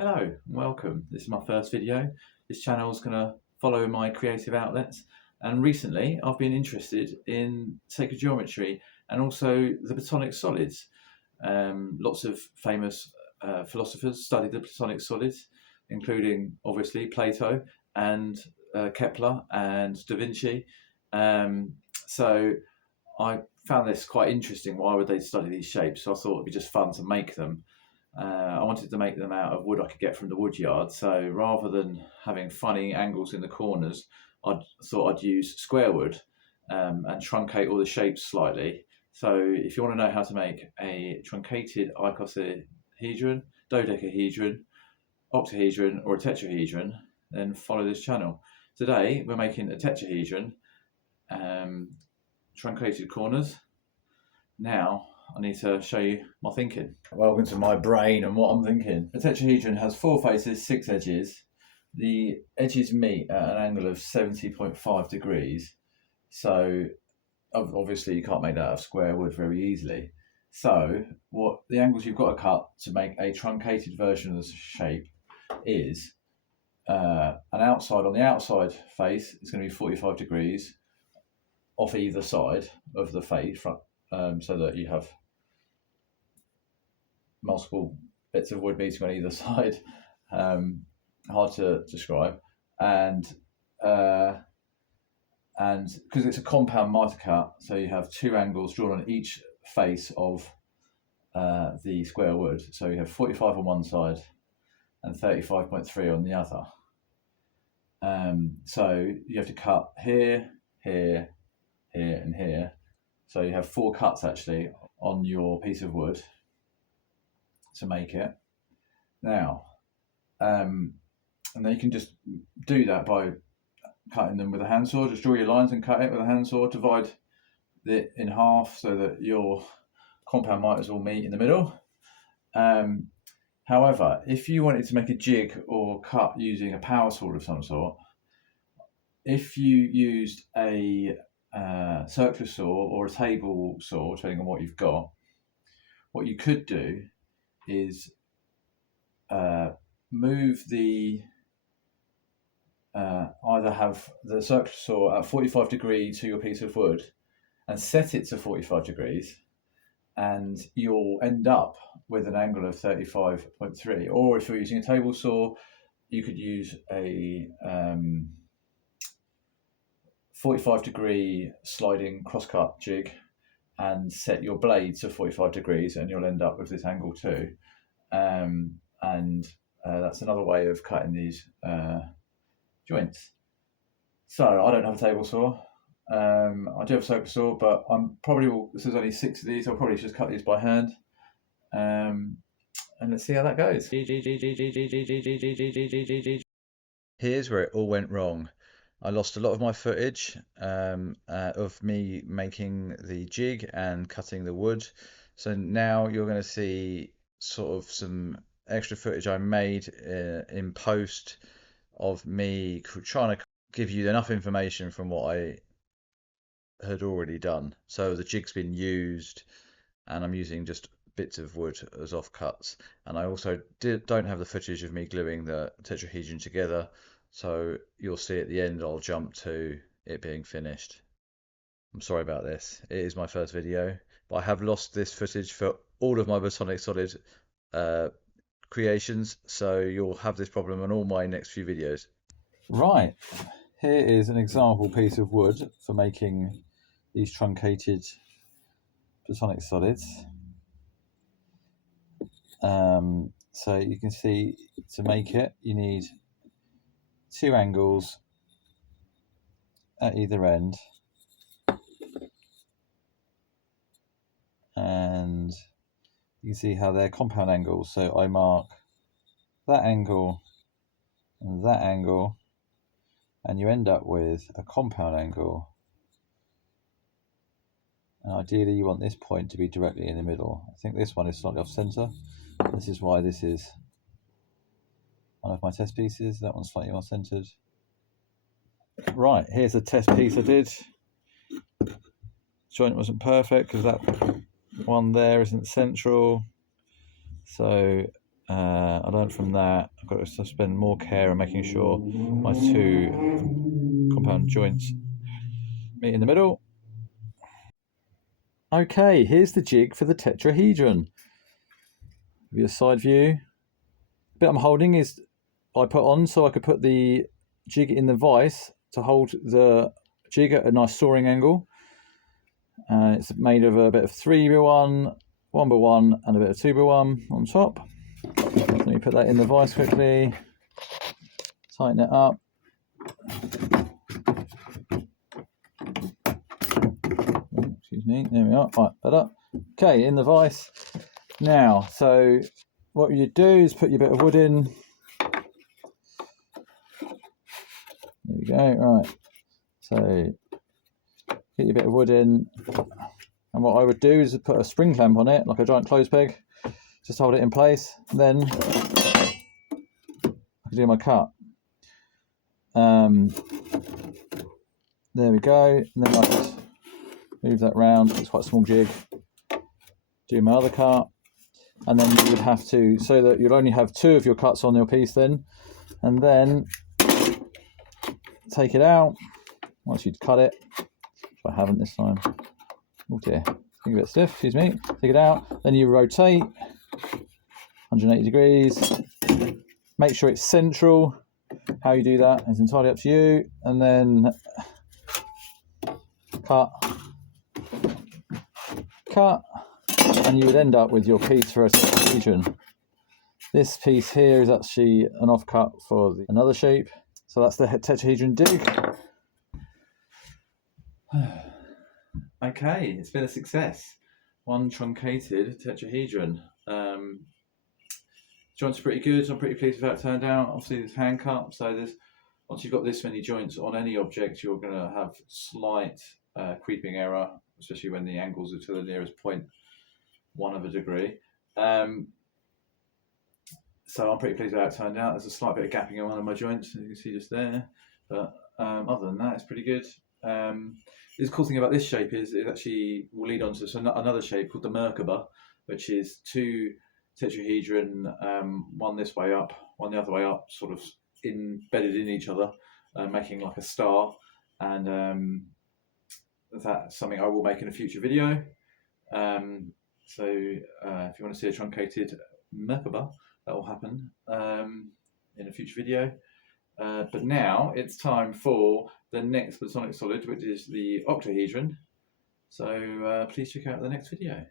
Hello and welcome. This is my first video. This channel is going to follow my creative outlets, and recently I've been interested in sacred geometry and also the Platonic solids. Lots of famous philosophers studied the Platonic solids, including obviously Plato and Kepler and Da Vinci. So I found this quite interesting. Why would they study these shapes? So I thought it'd be just fun to make them. I wanted to make them out of wood I could get from the wood yard, so rather than having funny angles in the corners, I thought I'd use square wood and truncate all the shapes slightly. So if you want to know how to make a truncated icosahedron, dodecahedron, octahedron or a tetrahedron, then follow this channel. Today we're making a tetrahedron, truncated corners. Now I need to show you my thinking. Welcome to my brain and what I'm thinking. A tetrahedron has 4 faces, 6 edges. The edges meet at an angle of 70.5 degrees. So obviously you can't make that out of square wood very easily. So what the angles you've got to cut to make a truncated version of the shape is an outside. On the outside face is going to be 45 degrees off either side of the face, so that you have multiple bits of wood meeting on either side. Hard to describe, and because it's a compound mitre cut, so you have 2 angles drawn on each face of the square wood. So you have 45 on one side and 35.3 on the other. So you have to cut here, here, here, and here. So you have 4 cuts actually on your piece of wood to make it. Now, and then you can just do that by cutting them with a handsaw. Just draw your lines and cut it with a handsaw. Divide it in half so that your compound mitres all meet in the middle. However, if you wanted to make a jig or cut using a power saw of some sort, if you used a circular saw or a table saw, depending on what you've got, what you could do is move the either have the circular saw at 45 degrees to your piece of wood and set it to 45 degrees, and you'll end up with an angle of 35.3. Or if you're using a table saw, you could use a 45 degree sliding crosscut jig and set your blade to 45 degrees, and you'll end up with this angle too. That's another way of cutting these joints. So I don't have a table saw. I do have a circular saw, but this is only 6 of these. I'll probably just cut these by hand. And let's see how that goes. Here's where it all went wrong. I lost a lot of my footage of me making the jig and cutting the wood. So now you're going to see sort of some extra footage I made in post of me trying to give you enough information from what I had already done. So the jig's been used, and I'm using just bits of wood as offcuts. And I also don't have the footage of me gluing the tetrahedron together. So you'll see at the end I'll jump to it being finished. I'm sorry about this. It is my first video, but I have lost this footage for all of my Platonic solid creations, so you'll have this problem on all my next few videos. Right, here is an example piece of wood for making these truncated Platonic solids. So you can see, to make it you need 2 angles at either end, and you can see how they're compound angles. So I mark that angle and that angle, and you end up with a compound angle. And ideally you want this point to be directly in the middle. I think this one is slightly off center. This is why this is one of my test pieces. That one's slightly more centered. Right, here's a test piece I did. Joint wasn't perfect because that one there isn't central. So I learned from that I've got to spend more care in making sure my two compound joints meet in the middle. Okay, here's the jig for the tetrahedron. Give you a side view. The bit I'm holding is I put on so I could put the jig in the vise to hold the jig at a nice soaring angle. It's made of a bit of 3x1, 1x1 and a bit of 2x1 on top. Let me put that in the vise quickly, tighten it up. Oh, excuse me, there we are, right, better. Okay, in the vise. Now, so what you do is put your bit of wood in. There we go, right. So get your bit of wood in. And what I would do is put a spring clamp on it, like a giant clothes peg, just hold it in place. And then I can do my cut. There we go. And then I just move that round. It's quite a small jig. Do my other cut. And then you would have to, so that you'll only have 2 of your cuts on your piece then. And then take it out once you'd cut it. If I haven't this time. Oh dear, it's a bit stiff, excuse me. Take it out, then you rotate 180 degrees. Make sure it's central. How you do that is entirely up to you. And then cut, and you would end up with your piece for a tetrahedron. This piece here is actually an offcut for another shape. So that's the tetrahedron dig. Okay, it's been a success. One truncated tetrahedron. Joints are pretty good. I'm pretty pleased with how it turned out. Obviously, there's hand cut, so once you've got this many joints on any object, you're going to have slight creeping error, especially when the angles are to the nearest 0.1 of a degree. So I'm pretty pleased with how it turned out. There's a slight bit of gapping in one of my joints, as you can see just there. But other than that, it's pretty good. The cool thing about this shape is it actually will lead on to another shape called the Merkaba, which is 2 tetrahedron, one this way up, one the other way up, sort of embedded in each other, making like a star. And that's something I will make in a future video. So if you want to see a truncated Merkaba, that will happen in a future video. But now it's time for the next platonic solid, which is the octahedron. So please check out the next video.